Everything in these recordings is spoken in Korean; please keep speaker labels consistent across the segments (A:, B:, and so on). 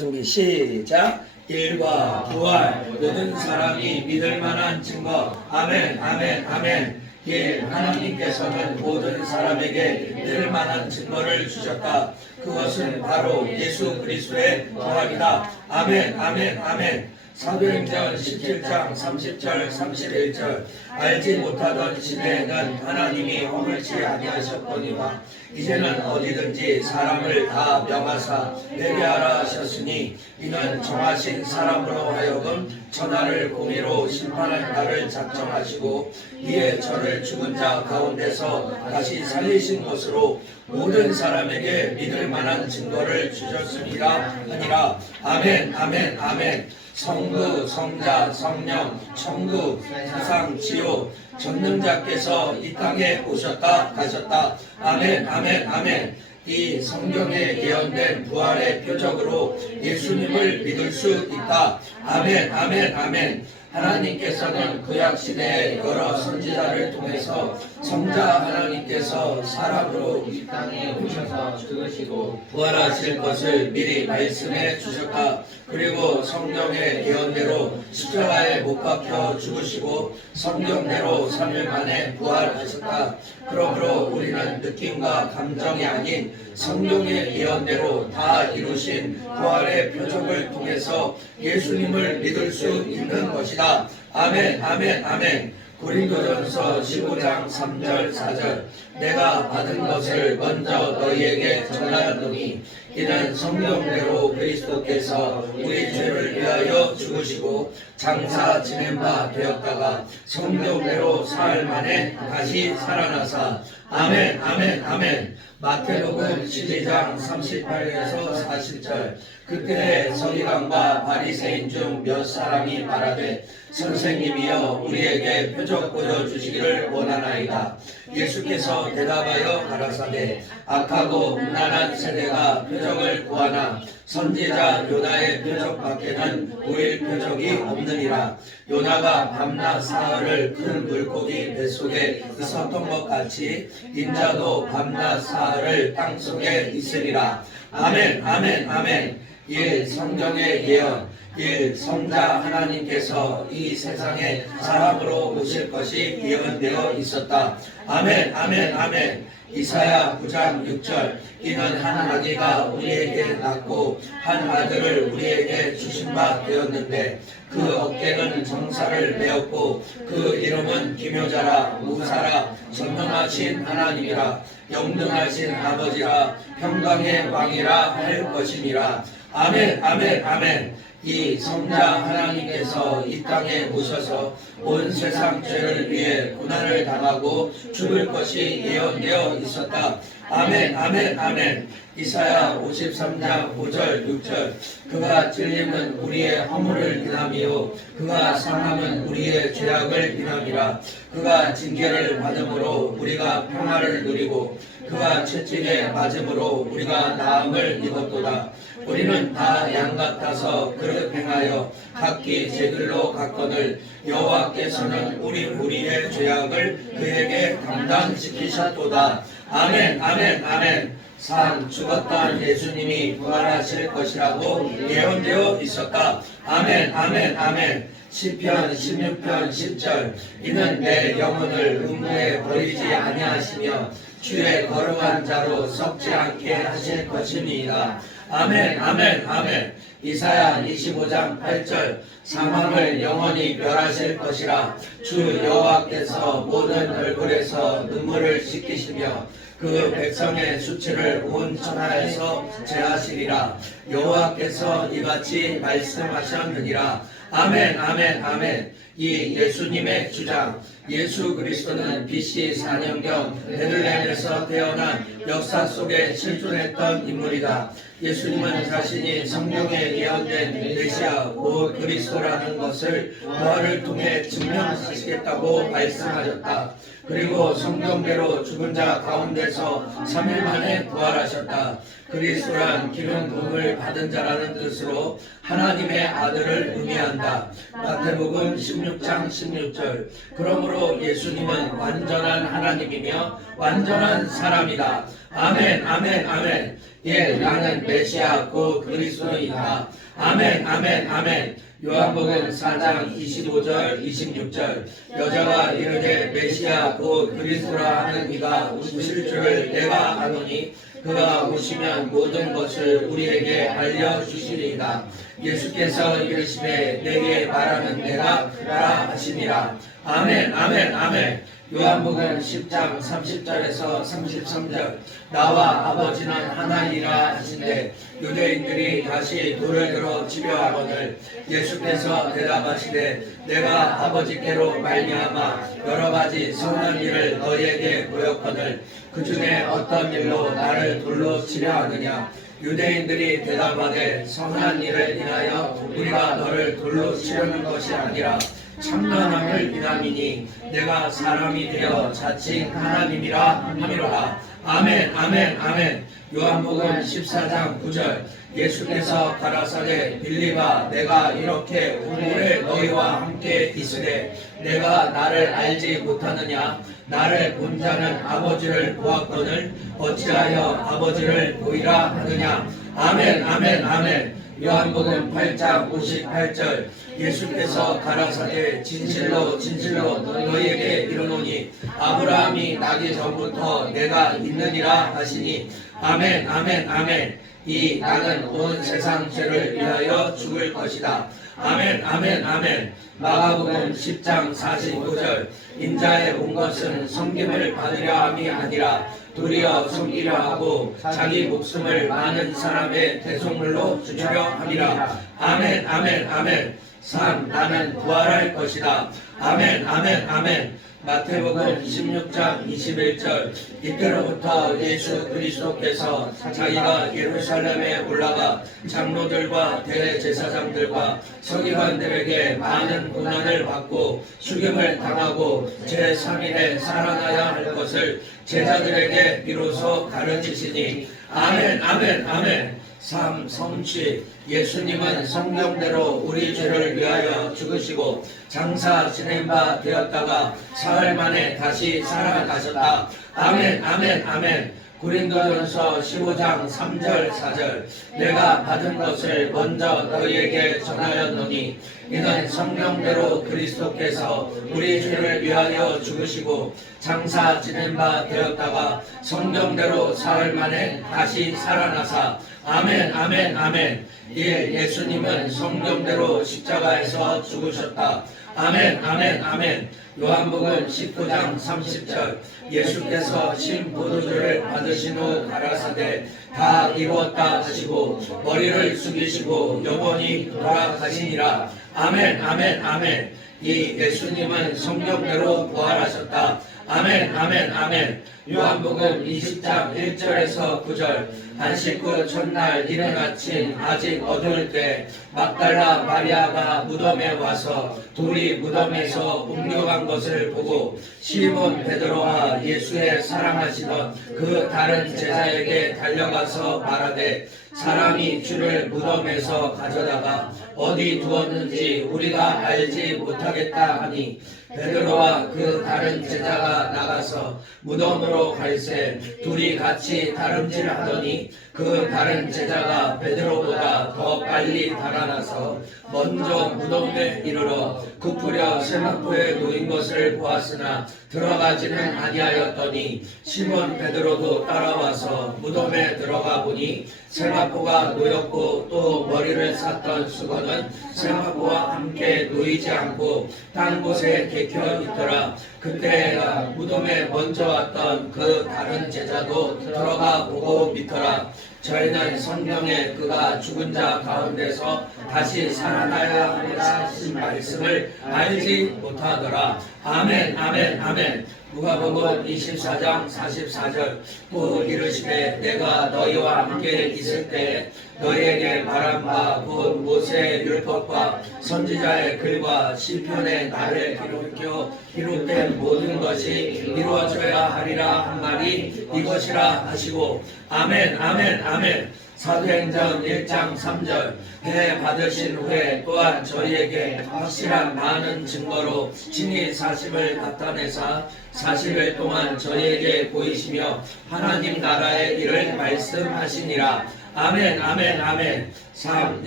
A: 준비 시작. 일과 부활. 모든 사람이 믿을 만한 증거. 아멘 아멘 아멘. 일 하나님께서는 모든 사람에게 믿을 만한 증거를 주셨다. 그것은 바로 예수 그리스도의 부활이다. 아멘 아멘 아멘 사도행전 17장 30절 31절. 알지 못하던 시대에는 하나님이 허물지 아니하셨거니와 이제는 어디든지 사람을 다 명하사 내게하라 하셨으니 이는 정하신 사람으로 하여금 천하를 공의로 심판할 날을 작정하시고 이에 저를 죽은 자 가운데서 다시 살리신 것으로 모든 사람에게 믿을 만한 증거를 주셨습니다. 아니라 아멘 아멘 아멘 성부, 성자, 성령, 천국, 세상, 지옥, 전능자께서 이 땅에 오셨다 가셨다. 아멘, 아멘, 아멘. 이 성경에 예언된 부활의 표적으로 예수님을 믿을 수 있다. 아멘, 아멘, 아멘. 하나님께서는 구약 시대에 여러 선지자를 통해서 성자 하나님께서 사람으로
B: 이 땅에 오셔서 죽으시고
A: 부활하실 것을 미리 말씀해 주셨다. 그리고 성경의 예언대로 십자가에 못 박혀 죽으시고 성경대로 3일 만에 부활하셨다. 그러므로 우리는 느낌과 감정이 아닌 성경의 예언대로 다 이루신 부활의 표적을 통해서 예수님을 믿을 수 있는 것이다. 아멘, 아멘, 아멘. 고린도전서 15장 3절 4절. 내가 받은 것을 먼저 너희에게 전하였노니 이는 성경대로 그리스도께서 우리 죄를 위하여 죽으시고 장사 지낸 바 되었다가 성경대로 사흘 만에 다시 살아나사. 아멘 아멘 아멘 마태복음 12장 38에서 40절. 그때 서기관과 바리새인 중 몇 사람이 말하되 선생님이여 우리에게 표적 보여주시기를 원하나이다. 예수께서 대답하여 가라사대 악하고 음란한 세대가 표적을 구하나 선지자 요나의 표적 밖에는 보일 표적이 없느니라. 요나가 밤낮 사흘을 큰 물고기 뱃속에 있었던 것 같이 인자도 밤낮 사흘 을 땅속에 있으리라 아멘 아멘 아멘 일 성경의 예언 일 성자 하나님께서 이 세상에 사람으로 오실 것이 예언되어 있었다. 아멘, 아멘, 아멘. 이사야 9장 6절 이는 한 아기가 우리에게 낳고 한 아들을 우리에게 주신 바 되었는데 그 어깨는 정사를 메었고 그 이름은 기묘자라 무사라 전능하신 하나님이라 영등하신 아버지라 평강의 왕이라 할 것이니라. 아멘 아멘 아멘 이 성자 하나님께서 이 땅에 오셔서 온 세상 죄를 위해 고난을 당하고 죽을 것이 예언되어 있었다. 아멘, 아멘, 아멘. 이사야 53장 5절, 6절. 그가 찔림은 우리의 허물을 인함이요. 그가 상함은 우리의 죄악을 인함이라. 그가 징계를 받음으로 우리가 평화를 누리고 그가 채찍에 맞음으로 우리가 나음을 입었도다. 우리는 다 양 같아서 그릇 행하여 각기 제 길로 갔거늘 여호와께서는 우리 우리의 죄악을 그에게 담당시키셨도다. 아멘, 아멘, 아멘. 산 죽었던 예수님이 부활하실 것이라고 예언되어 있었다. 아멘, 아멘, 아멘. 시편 16편 10절 이는 내 영혼을 음부에 버리지 아니하시며 주의 거룩한 자로 썩지 않게 하실 것이니이다. 아멘, 아멘, 아멘. 이사야 25장 8절 사망을 영원히 멸하실 것이라 주 여호와께서 모든 얼굴에서 눈물을 씻기시며 그 백성의 수치를 온 천하에서 제하시리라. 여호와께서 이같이 말씀하셨느니라. 아멘 아멘 아멘. 이 예수님의 주장 예수 그리스도는 BC 4년경 베들레헴에서 태어난 역사 속에 실존했던 인물이다. 예수님은 자신이 성경에 예언된 메시아 곧 그리스도라는 것을 부활을 통해 증명하시겠다고 말씀하셨다. 그리고 성경대로 죽은 자 가운데서 3일 만에 부활하셨다. 그리스도란 기름 부음을 받은 자라는 뜻으로 하나님의 아들을 의미한다. 마태복음 16장 16절. 그러므로 예수님은 완전한 하나님이며 완전한 사람이다. 아멘, 아멘, 아멘. 예, 나는 메시아 곧 그리스도이다. 아멘, 아멘, 아멘. 요한복음 4장 25절, 26절. 여자가 이르되 메시아 곧 그리스도라 하는 이가 오실 줄을 내가 아노니 그가 오시면 모든 것을 우리에게 알려주시리이다. 예수께서 이르시되 내게 말하는 내가 그라 하시니라. 아멘, 아멘, 아멘. 요한복음 10장 30절에서 33절. 나와 아버지는 하나이라 하신대 유대인들이 다시 돌을 들어 집요하거늘 예수께서 대답하시되 내가 아버지께로 말미암아 여러 가지 선한 일을 너희에게 보였거늘 그 중에 어떤 일로 나를 돌로 치려 하느냐? 유대인들이 대답하되 선한 일을 인하여 우리가 너를 돌로 치려는 것이 아니라 참선함을 인함이니 내가 사람이 되어 자칭 하나님이라 함이로라. 아멘 아멘 아멘. 요한복음 14장 9절. 예수께서 가라사대 빌리바 내가 이렇게 오래 너희와 함께 있으되 내가 나를 알지 못하느냐? 나를 본 자는 아버지를 보았거늘 어찌하여 아버지를 보이라 하느냐? 아멘 아멘 아멘. 요한복음 8장 58절 예수께서 가라사대 진실로 진실로 너희에게 이르노니 아브라함이 나기 전부터 내가 있느니라 하시니 아멘 아멘 아멘. 이 나는 온 세상 죄를 위하여 죽을 것이다. 아멘 아멘 아멘. 마가복음 10장 45절. 인자에 온 것은 섬김을 받으려 함이 아니라 도리어 섬기려 하고 자기 목숨을 많은 사람의 대속물로 주려 함이라. 아멘 아멘 아멘 3. 나는 부활할 것이다 아멘 아멘 아멘 마태복음 26장 21절 이때로부터 예수 그리스도께서 자기가 예루살렘에 올라가 장로들과 대제사장들과 서기관들에게 많은 고난을 받고 죽임을 당하고 제3일에 살아나야 할 것을 제자들에게 비로소 가르치시니 아멘 아멘 아멘 3. 성취 예수님은 성경대로 우리 죄를 위하여 죽으시고 장사 지낸 바 되었다가 사흘 만에 다시 살아나셨다. 아멘 아멘 아멘 고린도전서 15장 3절 4절 내가 받은 것을 먼저 너희에게 전하였노니 이는 성경대로 그리스도께서 우리 죄를 위하여 죽으시고 장사 지낸 바 되었다가 성경대로 사흘 만에 다시 살아나사. 아멘 아멘 아멘. 예 예수님은 성경대로 십자가에서 죽으셨다 아멘 아멘 아멘. 요한복음 19장 30절. 예수께서 신보도주를 받으신 후 가라사대 다 이루었다 하시고 머리를 숙이시고 영원히 돌아가시니라. 아멘 아멘 아멘. 이 예수님은 성경대로 부활하셨다 아멘 아멘 아멘. 요한복음 20장 1절에서 9절. 안식구 첫날 이른 아침 아직 어두울 때 막달라 마리아가 무덤에 와서 돌이 무덤에서 옮겨간 것을 보고 시몬 베드로와 예수의 사랑하시던 그 다른 제자에게 달려가서 말하되 사람이 주를 무덤에서 가져다가 어디 두었는지 우리가 알지 못하겠다 하니 베드로와 그 다른 제자가 나가서 무덤으로 갈새 둘이 같이 다름질하더니 그 다른 제자가 베드로보다 더 빨리 달아나서 먼저 무덤에 이르러 급부려 세마포에 놓인 것을 보았으나 들어가지는 아니하였더니 시몬 베드로도 따라와서 무덤에 들어가 보니 세마포가 놓였고 또 머리를 쌌던 수건은 세마포와 함께 놓이지 않고 딴 곳에 개켜 있더라 그때 무덤에 먼저 왔던 그 다른 제자도 들어가 보고 믿더라 저희는 성경에 그가 죽은 자 가운데서 다시 살아나야 하리라 하신 말씀을 알지 못하더라. 아멘, 아멘, 아멘. 누가복음 24장 44절. 또 이르시되 내가 너희와 함께 있을 때 너희에게 말한 바곧 모세의 율법과 선지자의 글과 시편의 나를 기록혀 기록된 모든 것이 이루어져야 하리라 한 말이 이것이라 하시고 아멘 아멘 아멘 사도행전 1장 3절. 해 받으신 후에 또한 저희에게 확실한 많은 증거로 친히 사심을 나타내사 40일 동안 저희에게 보이시며 하나님 나라의 일을 말씀하시니라. 아멘 아멘 아멘. 3.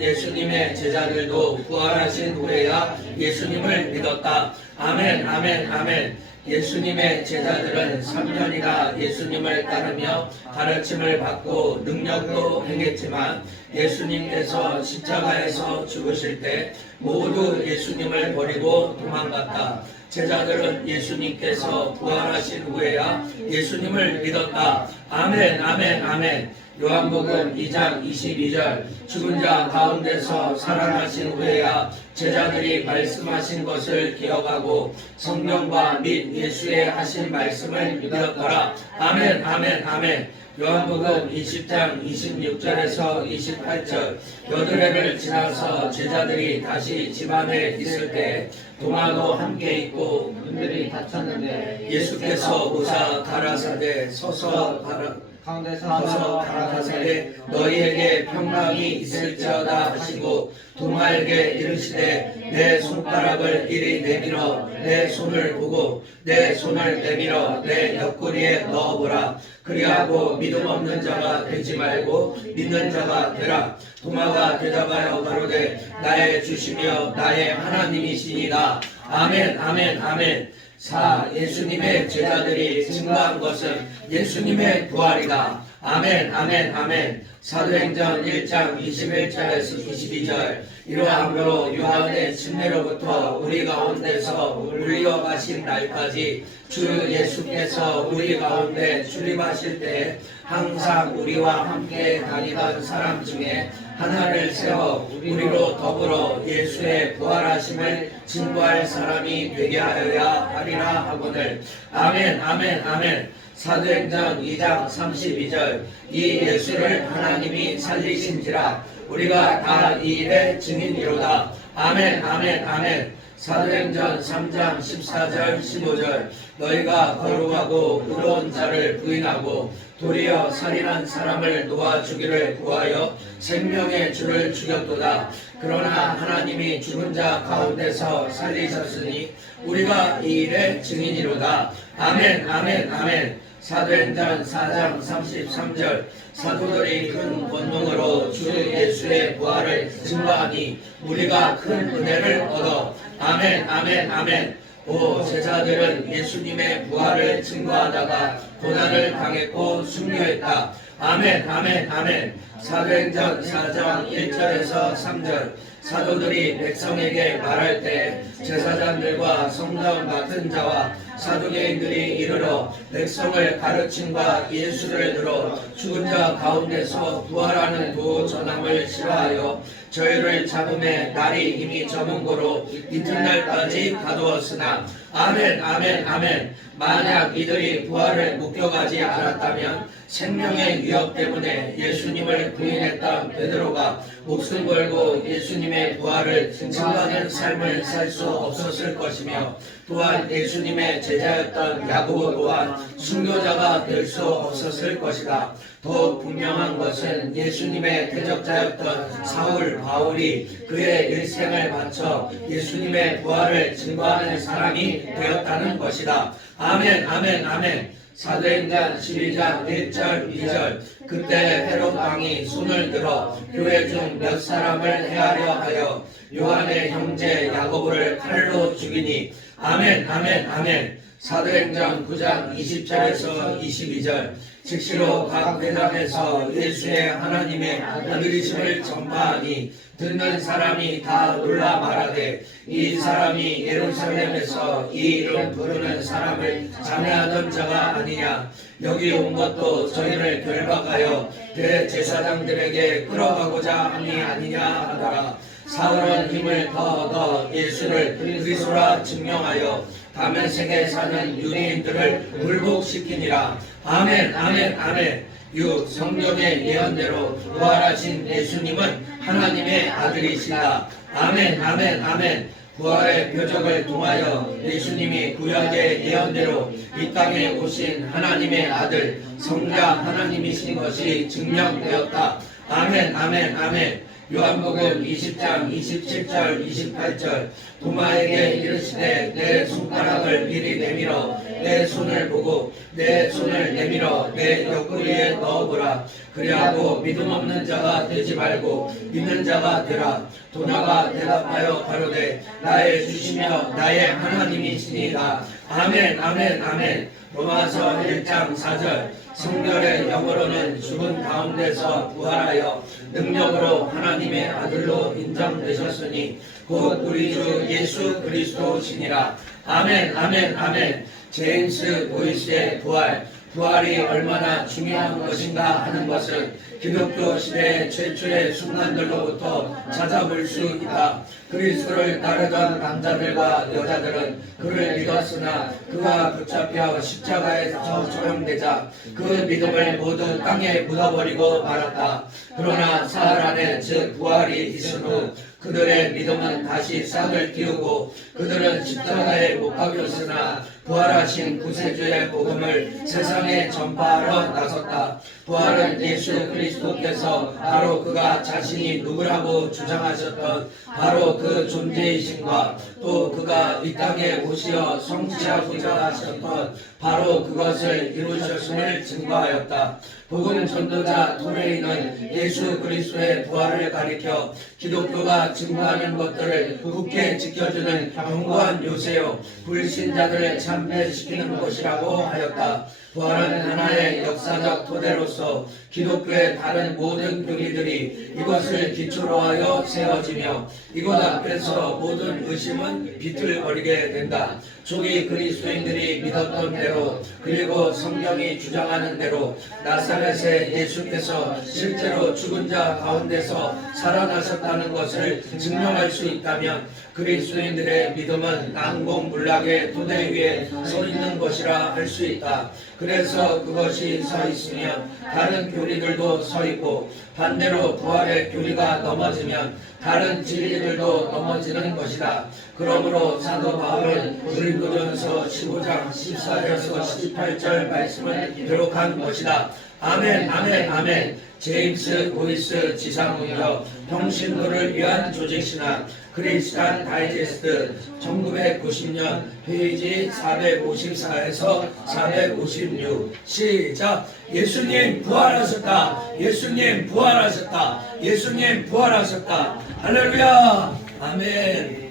A: 예수님의 제자들도 부활하신 후에야 예수님을 믿었다. 아멘 아멘 아멘 예수님의 제자들은 3년이나 예수님을 따르며 가르침을 받고 능력도 행했지만 예수님께서 십자가에서 죽으실 때 모두 예수님을 버리고 도망갔다. 제자들은 예수님께서 부활하신 후에야 예수님을 믿었다. 아멘, 아멘, 아멘. 요한복음 2장 22절 죽은 자 가운데서 살아나신 후에야 제자들이 말씀하신 것을 기억하고 성경과 및 예수의 하신 말씀을 믿었더라. 아멘, 아멘, 아멘. 요한복음 20장 26절에서 28절. 여드레를 지나서 제자들이 다시 집안에 있을 때 도마도 함께 있고
B: 문들이 닫혔는데
A: 예수께서 오사 가라사대 서서 가라 가라사대 너희에게 평강이 있을지어다 하시고 도마에게 이르시되 내 손가락을 이리 내밀어 내 손을 보고 내 손을 내밀어 내 옆구리에 넣어보라. 그리하고 믿음 없는 자가 되지 말고 믿는 자가 되라. 도마가 대답하여 가로되 나의 주시며 나의 하나님이시니라. 아멘 아멘 아멘 사 예수님의 제자들이 증거한 것은 예수님의 부활이다. 아멘 아멘 아멘 사도행전 1장 21절에서 22절 이러함으로 요한의 침례로부터 우리 가운데서 물리어 가신 날까지 주 예수께서 우리 가운데 출입하실 때 항상 우리와 함께 다니던 사람 중에 하나를 세워 우리로 더불어 예수의 부활하심을 증거할 사람이 되게 하여야 하리라 하거늘. 아멘 아멘 아멘. 사도행전 2장 32절. 이 예수를 하나님이 살리신지라 우리가 다 이 일의 증인이로다. 아멘 아멘 아멘 사도행전 3장 14절 15절. 너희가 거룩하고 의로운 자를 부인하고 도리어 살인한 사람을 놓아 주기를 구하여 생명의 주를 죽였도다. 그러나 하나님이 죽은 자 가운데서 살리셨으니 우리가 이 일의 증인이로다. 아멘 아멘 아멘. 사도행전 4장 33절. 사도들이 큰 권능으로 주 예수의 부활을 증거하니 우리가 큰 은혜를 얻어 아멘 아멘 아멘. 오 제자들은 예수님의 부활을 증거하다가 고난을 당했고 순교했다. 아멘 아멘 아멘. 사도행전 4장 1절에서 3절 사도들이 백성에게 말할 때 제사장들과 성당 맡은 자와 사두개인들이 이르러 백성을 가르침과 예수를 들어 죽은 자 가운데서 부활하는 도 전함을 싫어하여 저희를 잡음에 날이 이미 저문 고로 이튿날까지 가두었으나 아멘 아멘 아멘. 만약 이들이 부활을 목격하지 않았다면 생명의 위협 때문에 예수님을 부인했던 베드로가 목숨 걸고 예수님의 부활을 증거하는 삶을 살 수 없었을 것이며 또한 예수님의 제자였던 야고보 또한 순교자가 될 수 없었을 것이다. 더욱 분명한 것은 예수님의 대적자였던 사울 바울이 그의 일생을 바쳐 예수님의 부활을 증거하는 사람이 되었다는 것이다. 아멘 아멘 아멘 사도행전 12장 1절 2절. 그때 헤롯 왕이 손을 들어 교회 중 몇 사람을 해하려 하여 요한의 형제 야고보를 칼로 죽이니 아멘 아멘 아멘. 사도행전 9장 20절에서 22절 즉시로 각 회당에서 예수의 하나님의 아들이심을 전파하니 듣는 사람이 다 놀라 말하되 이 사람이 예루살렘에서 이 이름 부르는 사람을 장애하던 자가 아니냐. 여기 온 것도 저희를 결박하여 대제사장들에게 끌어가고자 함이 아니냐 하더라. 사울은 힘을 더 얻어 예수를 그리스도라 증명하여 다메섹에 사는 유대인들을 굴복시키니라 아멘 아멘 아멘. 유 성경의 예언대로 부활하신 예수님은 하나님의 아들이시다. 아멘 아멘 아멘. 부활의 표적을 통하여 예수님이 구약의 예언대로 이 땅에 오신 하나님의 아들 성자 하나님이신 것이 증명되었다. 아멘 아멘 아멘 요한복음 20장 27절 28절 도마에게 이르시되 내 손가락을 미리 내밀어 내 손을 보고 내 손을 내밀어 내 옆구리에 넣어보라. 그리하고 믿음 없는 자가 되지 말고 믿는 자가 되라. 도나가 대답하여 가로되 나의 주시며 나의 하나님이시니라. 아멘 아멘 아멘. 로마서 1장 4절 성결의 영어로는 죽은 가운데서 부활하여 능력으로 하나님의 아들로 인정되셨으니 곧 우리 주 예수 그리스도시니라. 아멘 아멘 아멘. 제임스 보이스의 부활 부활이 얼마나 중요한 것인가 하는 것은 기독교 시대의 최초의 순간들로부터 찾아볼 수 있다. 그리스도를 따르던 남자들과 여자들은 그를 믿었으나 그가 붙잡혀 십자가에서 처형되자 그 믿음을 모두 땅에 묻어버리고 말았다. 그러나 사흘 안에 즉 부활이 있은 후 그들의 믿음은 다시 싹을 틔우고 그들은 십자가에 못 박혔으나 부활하신 구세주의 복음을 세상에 전파하러 나섰다. 부활은 예수 그리스도께서 바로 그가 자신이 누구라고 주장하셨던 바로 그 존재이신과 또 그가 이 땅에 오시어 성취하고자 하셨던 바로 그것을 이루셨음을 증거하였다. 복음 전도자 토레이는 예수 그리스도의 부활을 가리켜 기독교가 증거하는 것들을 굳게 지켜주는 견고한 요새요 불신자들을 참배시키는 것이라고 하였다. 부활은 하나의 역사적 토대로서 기독교의 다른 모든 교리들이 이것을 기초로 하여 세워지며 이것 앞에서 모든 의심은 비틀거리게 된다. 초기 그리스도인들이 믿었던 대로 그리고 성경이 주장하는 대로 나사렛의 예수께서 실제로 죽은 자 가운데서 살아나셨다는 것을 증명할 수 있다면 그리스도인들의 믿음은 난공불락의 토대 위에 서 있는 것이라 할 수 있다. 그래서 그것이 서 있으면 다른 교리들도 서 있고 반대로 부활의 교리가 넘어지면 다른 진리들도 넘어지는 것이다. 그러므로 사도 바울은 고린도전서 15장 14절에서 18절 말씀을 기록한 것이다. 아멘, 아멘, 아멘. 제임스 보이스 지상운여 평신도를 위한 조직신학 크리스탄 다이제스트 1990년 페이지 454에서 456 시작! 예수님 부활하셨다! 예수님 부활하셨다! 예수님 부활하셨다! 할렐루야! 아멘